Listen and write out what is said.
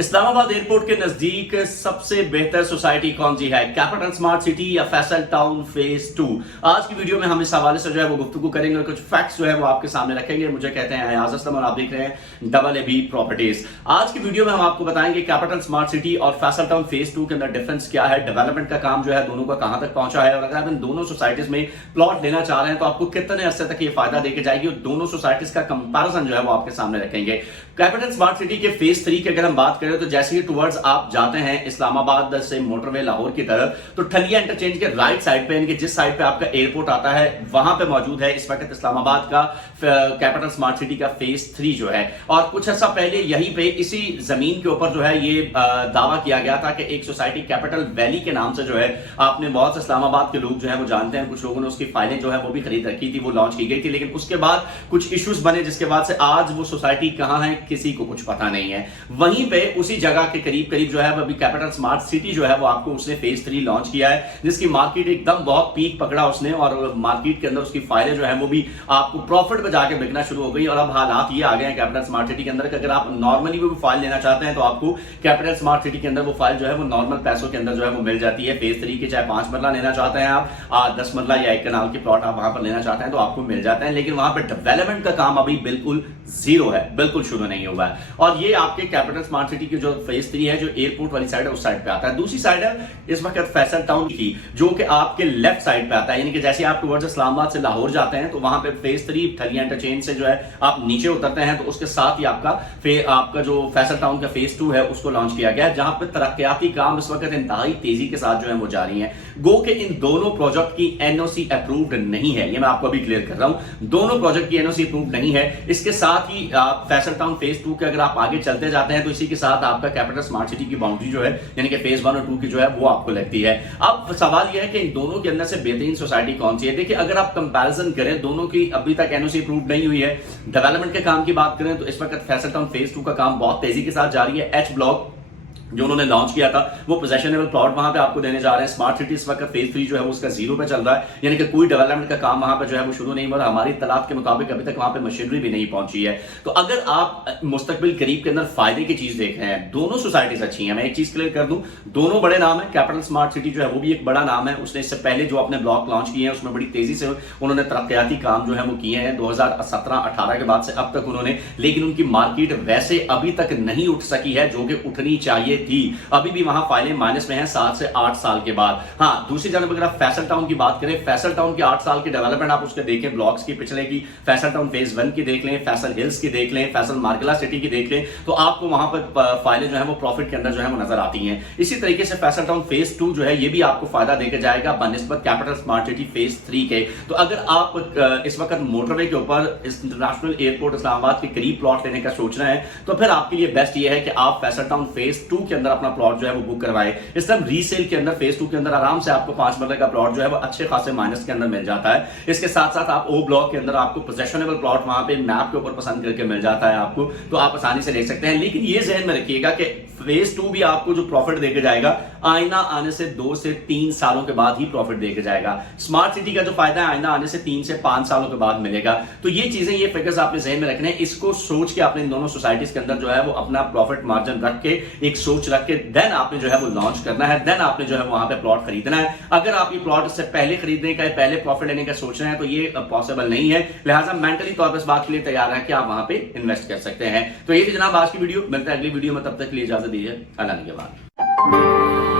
Islamabad airport के नजदीक सबसे बेहतर सोसाइटी कौन सी है, कैपिटल स्मार्ट सिटी या फैसल टाउन फेज 2। आज की वीडियो में हम इस हवाले से जो है वो गुफ्तगू करेंगे और कुछ फैक्ट्स जो है वो आपके सामने रखेंगे। मुझे कहते हैं अयाज असलम और आप देख रहे हैं डबल ए बी प्रॉपर्टीज। आज की वीडियो में हम आपको बताएंगे कैपिटल स्मार्ट सिटी और फैसल टाउन फेज 2 के अंदर डिफरेंस क्या है, डेवलपमेंट का काम जो है दोनों का कहां तक पहुंचा है और अगर आप इन दोनों सोसाइटीज में प्लॉट लेना चाह रहे हैं तो आपको कितने अरसे तक ये फायदा देके जाएगी और दोनों सोसाइटीज का कंपैरिजन जो है वो आपके सामने रखेंगे। कैपिटल स्मार्ट सिटी के फेज 3 की अगर हम बात करें तो जैसे ही टुवर्ड्स आप जाते हैं इस्लामाबाद से मोटरवे लाहौर की तरफ तो ठलिया इंटरचेंज के राइट साइड पे, यानी कि जिस साइड पे आपका एयरपोर्ट आता है वहां पे मौजूद है इस वक्त इस्लामाबाद का कैपिटल स्मार्ट सिटी का फेज 3 जो है। और कुछ अर्सा पहले यहीं पे इसी जमीन के ऊपर जो है ये दावा किया गया था कि एक सोसाइटी कैपिटल वैली के नाम से जो है आपने बहुत से इस्लामाबाद के लोग जो है वो जानते हैं, कुछ लोगों ने उसकी फाइलें जो है वो भी खरीद रखी थी, वो लॉन्च की गई थी, लेकिन उसके बाद कुछ इश्यूज बने जिसके बाद से आज वो सोसाइटी कहां है किसी को कुछ पता नहीं है। वहीं पे उसी जगह के करीब करीब जो है वो अभी कैपिटल स्मार्ट सिटी जो है वो आपको उसने फेज 3 लॉन्च किया है, जिसकी मार्केट एकदम बहुत पीक पकड़ा उसने और मार्केट के अंदर उसकी फाइलें जो है वो भी आपको प्रॉफिट में जाके बिकना शुरू हो गई। और अब हालात ये आ गए हैं कैपिटल स्मार्ट सिटी के अंदर कि अगर आप नॉर्मली वो फाइल लेना चाहते हैं तो आपको कैपिटल स्मार्ट सिटी के अंदर वो फाइल जो है वो नॉर्मल पैसों के अंदर जो है वो मिल जाती है। फेज 3 के चाहे 5 मरला लेना चाहते हैं आप 10 मरला या 1 कनाल की प्लॉट आप वहां पर लेना चाहते हैं तो आपको मिल जाता है, लेकिन वहां पर डेवलपमेंट का काम अभी बिल्कुल जीरो है, बिल्कुल शुरू नहीं हुआ है। और ये आपके कैपिटल स्मार्ट सिटी की जो फेज 3 है जो एयरपोर्ट वाली साइड है उस साइड पे आता है। दूसरी साइड है इस वक्त फैसल टाउन की जो कि आपके लेफ्ट साइड पे आता है, यानी कि जैसे आप टुवर्ड्स इस्लामाबाद से लाहौर जाते हैं तो वहां पे फेज 3 ठलिया इंटरचेंज से जो है आप नीचे उतरते हैं तो उसके साथ ही आपका जो फैसल टाउन का फेज 2 है उसको लॉन्च किया गया है, जहां पे तरक्याती काम इस वक्त इंतहाई तेजी के साथ जो है वो जारी है। गो के इन दोनों प्रोजेक्ट की एनओसी अप्रूव्ड नहीं है, ये मैं आपको अभी क्लियर कर रहा हूं, दोनों प्रोजेक्ट की एनओसी अप्रूव्ड नहीं है। इसके साथ ही आप फैसल टाउन फेज 2 के अगर आप आगे चलते जाते हैं तो इसी के साथ आपका कैपिटल स्मार्ट सिटी की बाउंड्री जो है यानी कि फेज 1 और 2 की जो है वो आपको लगती है। अब सवाल यह है कि इन दोनों के अंदर से बेहतरीन सोसाइटी कौन सी है। देखिए अगर आप कंपैरिजन करें दोनों की अभी तक एनओसी अप्रूव्ड नहीं हुई है। डेवलपमेंट के काम की बात करें तो इस वक्त फैसल टाउन फेज 2 का काम बहुत तेजी के साथ जारी है। एच ब्लॉक जो उन्होंने लॉन्च किया था वो पोजेशनेबल प्लॉट वहां पे आपको देने जा रहे हैं। स्मार्ट सिटी इस वक्त फेज 3 जो है वो उसका जीरो पे चल रहा है, यानी कि कोई डेवलपमेंट का काम वहां पे जो है वो शुरू नहीं हुआ। हमारी तलाक के मुताबिक अभी तक वहां पे मशीनरी भी नहीं पहुंची है। तो अगर आप मुस्तकबिल करीब के अंदर फायदे की चीज देख रहे हैं, दोनों सोसाइटीज अच्छी हैं। मैं एक चीज क्लियर कर दूं, दोनों बड़े नाम है। कैपिटल स्मार्ट सिटी जो है वो भी एक बड़ा नाम है, उसने इससे पहले जो अपने ब्लॉक लॉन्च किए हैं उसमें बड़ी तेजी से उन्होंने तरक्याती काम जो है वो किए हैं 2017-18 के बाद से अब तक उन्होंने, लेकिन उनकी मार्केट वैसे अभी तक नहीं उठ सकी है जो कि उठनी चाहिए थी। अभी वहां फाइलें माइनस में हैं 7 से 8 साल के बाद। हाँ, दूसरी जानब अगर आप फैसल टाउन की बात करें, फैसल टाउन के 8 साल के डेवलपमेंट आप उसके देखें, ब्लॉक्स की पिछले की, फैसल टाउन फेज 1 की देख लें, फैसल हिल्स की देख लें, फैसल मार्केला सिटी की देख लें, तो आपको वहां पर फाइलें जो है वो प्रॉफिट के अंदर जो है वो नजर आती हैं। इसी तरीके से फैसल टाउन फेज 2 जो है ये भी आपको फायदा देकर जाएगा बनिस्बत कैपिटल स्मार्ट सिटी फेज 3 के। तो अगर आप इस वक्त मोटरवे के ऊपर इंटरनेशनल एयरपोर्ट इस्लामाबाद के करीब प्लॉट लेने का सोच रहे हैं तो फिर आपके लिए बेस्ट ये है कि आप फैसल टाउन फेज 2 के अंदर अपना प्लॉट जो है वो बुक करवाए। इस तरह रीसेल के अंदर फेज 2 के अंदर आराम से आपको 5 मरले का प्लॉट जो है वो अच्छे खासे माइनस के अंदर मिल जाता है। इसके साथ साथ आप ओ ब्लॉक के अंदर आपको पोजेशनेबल प्लॉट वहां पे मैप के ऊपर पसंद करके मिल जाता है आपको, तो आप आसानी से ले सकते हैं। लेकिन ये ज़हन में रखिएगा कि फेज 2 भी आपको जो प्रॉफिट देके जाएगा आईना आने से 2 से 3 सालों के बाद ही प्रॉफिट देके जाएगा। स्मार्ट सिटी का जो फायदा है आईना आने से 3 से 5 सालों के बाद मिलेगा। तो ये चीजें, ये फिगर्स आपने ज़हन में रखने हैं, इसको सोच के आपने इन दोनों सोसाइटीज के अंदर जो है वो अपना प्रॉफिट मार्जिन रख के एक सोच रख के देन आपने जो है वो लॉन्च करना है, देन आपने जो है वहां पे प्लॉट खरीदना है। अगर आप ये प्लॉट से पहले खरीदने का, पहले प्रॉफिट लेने का सोच रहे हैं तो ये पॉसिबल नहीं है। लिहाजा मेंटली तौर पर इस बात के लिए तैयार है कि आप वहां पे इन्वेस्ट कर सकते हैं। तो ये थी जनाब आज की वीडियो, मिलते हैं अगली वीडियो में, तब तक के लिए इजाजत दीजिए, अल्लाह के बाद।